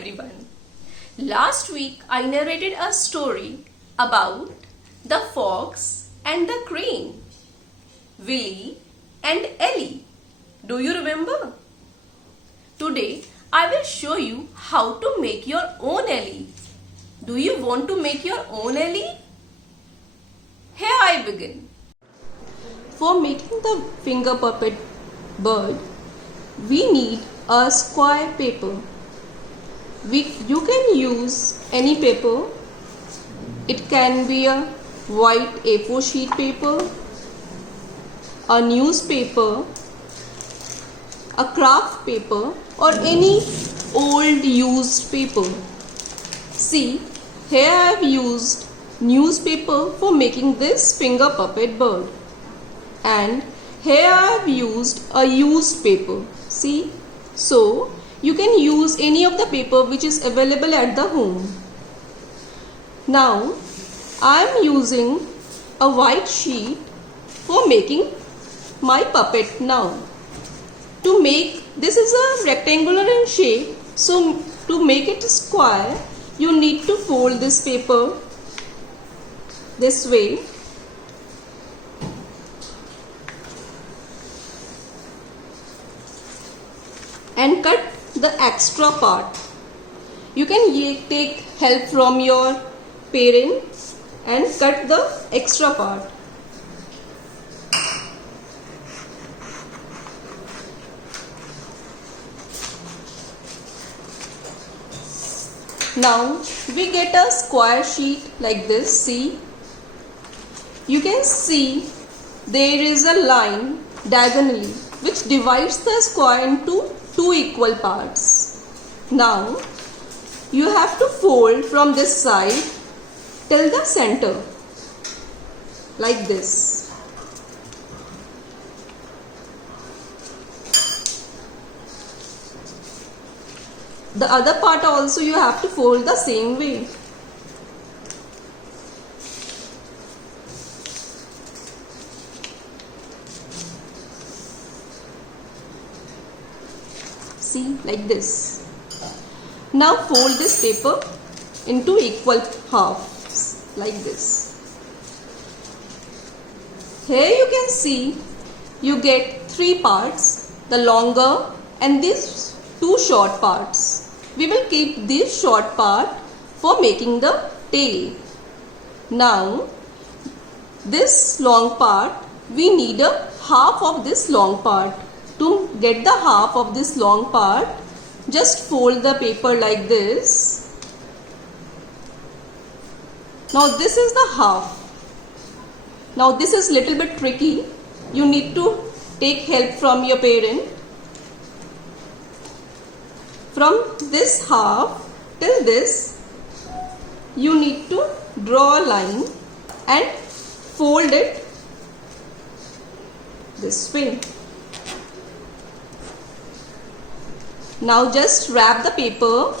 everyone. Last week I narrated a story about the fox and the crane, Willie and Ellie. Do you remember? Today I will show you how to make your own Ellie. Do you want to make your own Ellie? Here I begin. For making the finger puppet bird, we need a square paper. You can use any paper. It can be a white A4 sheet paper, a newspaper, a craft paper, or any old used paper. See, here I have used newspaper for making this finger puppet bird, and here I have used a used paper. See, so you can use any of the paper which is available at the home. Now I am using a white sheet for making my puppet. Now to make this is a rectangular in shape, so to make it square you need to fold this paper this way and cut the extra part. You can take help from your parents and cut the extra part. Now we get a square sheet like this. See, you can see there is a line diagonally which divides the square into two equal parts. Now you have to fold from this side till the center like this. The other part also you have to fold the same way. See, like this. Now fold this paper into equal halves like this. Here you can see you get three parts, the longer and these two short parts. We will keep this short part for making the tail. Now this long part, we need a half of this long part. To get the half of this long part, just fold the paper like this. Now this is the half. Now this is little bit tricky. You need to take help from your parent. From this half till this, you need to draw a line and fold it this way. Now just wrap the paper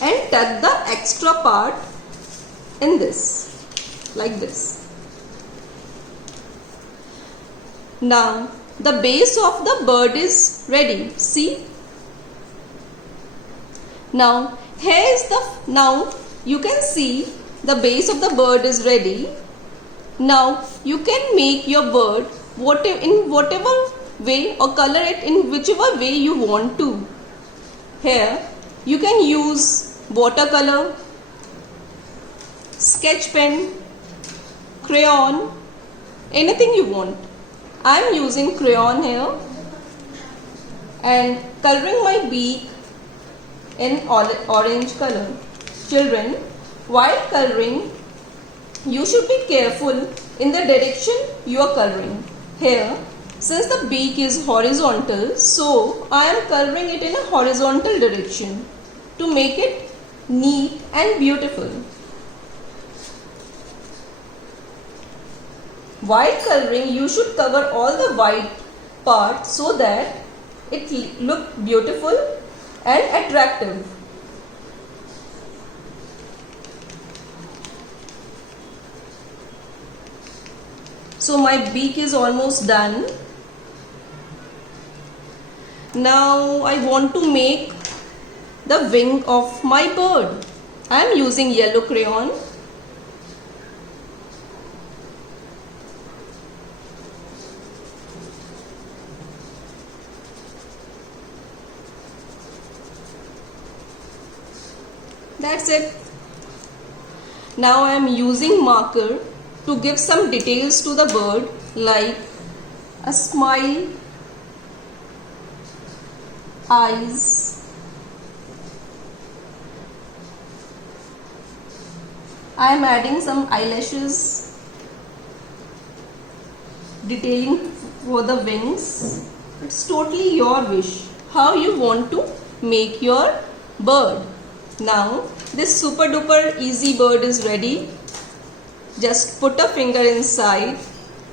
and tuck the extra part in this, like this. Now the base of the bird is ready. See? Now now you can see the base of the bird is ready. Now you can make your bird in whatever way or color it in whichever way you want to. Here you can use watercolor, sketch pen, crayon, anything you want. I am using crayon here and coloring my beak in orange color. Children, while coloring, you should be careful in the direction you are coloring. Here, since the beak is horizontal, so I am coloring it in a horizontal direction to make it neat and beautiful. While coloring, you should cover all the white parts so that it looks beautiful and attractive. So my beak is almost done. Now I want to make the wing of my bird. I am using yellow crayon. That's it. Now I am using marker to give some details to the bird, like a smile, eyes. I am adding some eyelashes, detailing for the wings. It's totally your wish how you want to make your bird. Now this super duper easy bird is ready. Just put a finger inside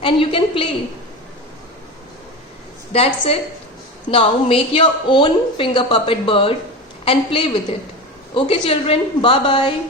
and you can play. That's it. Now make your own finger puppet bird and play with it. Okay children, bye bye.